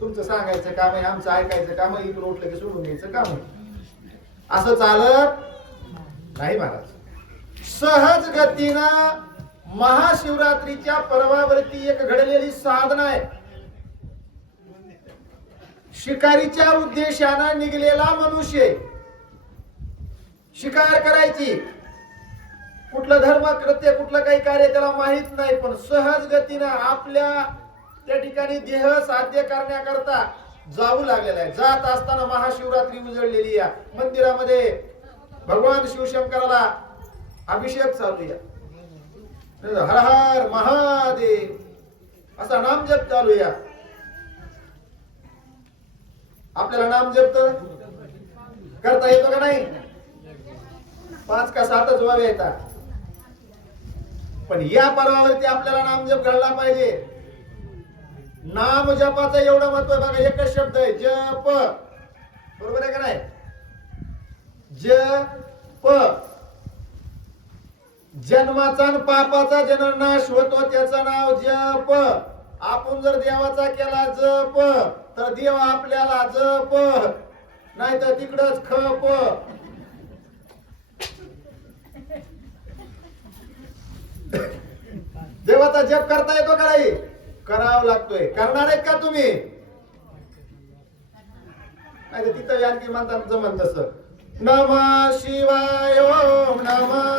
तुमचं सांगायचं काम आहे, आमचं ऐकायचं काम आहे, इथून उठलं की सोडून द्यायचं काम आहे. असं चालत नाही महाराज. सहज गतीनं महाशिवरात्रीच्या पर्वावरती एक घडलेली साधना आहे. शिकारीच्या उद्देशानं निघलेला मनुष्य, शिकार करायची, कुठलं धर्म कृत्य कुठलं काही कार्य त्याला माहित नाही, पण सहज गतीनं आपल्या त्या ठिकाणी देह साध्य करण्याकरता जाऊ लागलेला आहे. जात असताना महाशिवरात्री उजळलेली या मंदिरामध्ये भगवान शिवशंकराला अभिषेक चालू या, हर हर महादेव असा नाम जप चालू या. आपल्याला नाम जप करता येतो का नाही? 5 का 7च वावे येतात, पण या पर्वावरती आपल्याला नाम जप घडला पाहिजे. नाम जपाचं एवढं महत्व आहे बघा. एकच शब्द आहे जप, बरोबर आहे का नाही? जप. जन्माचा आणि पापाचा जननाश होतो त्याचं नाव जप. आपण जर देवाचा केला जप तर देव आपल्याला जप, नाही तर तिकडच खप. देवाचा जप करता येतो का नाही? करावा लागतोय. करणार आहेत का तुम्ही? नाही तर तिथं आणखी म्हणतात जमन तसं. नमः शिवाय ओम नमः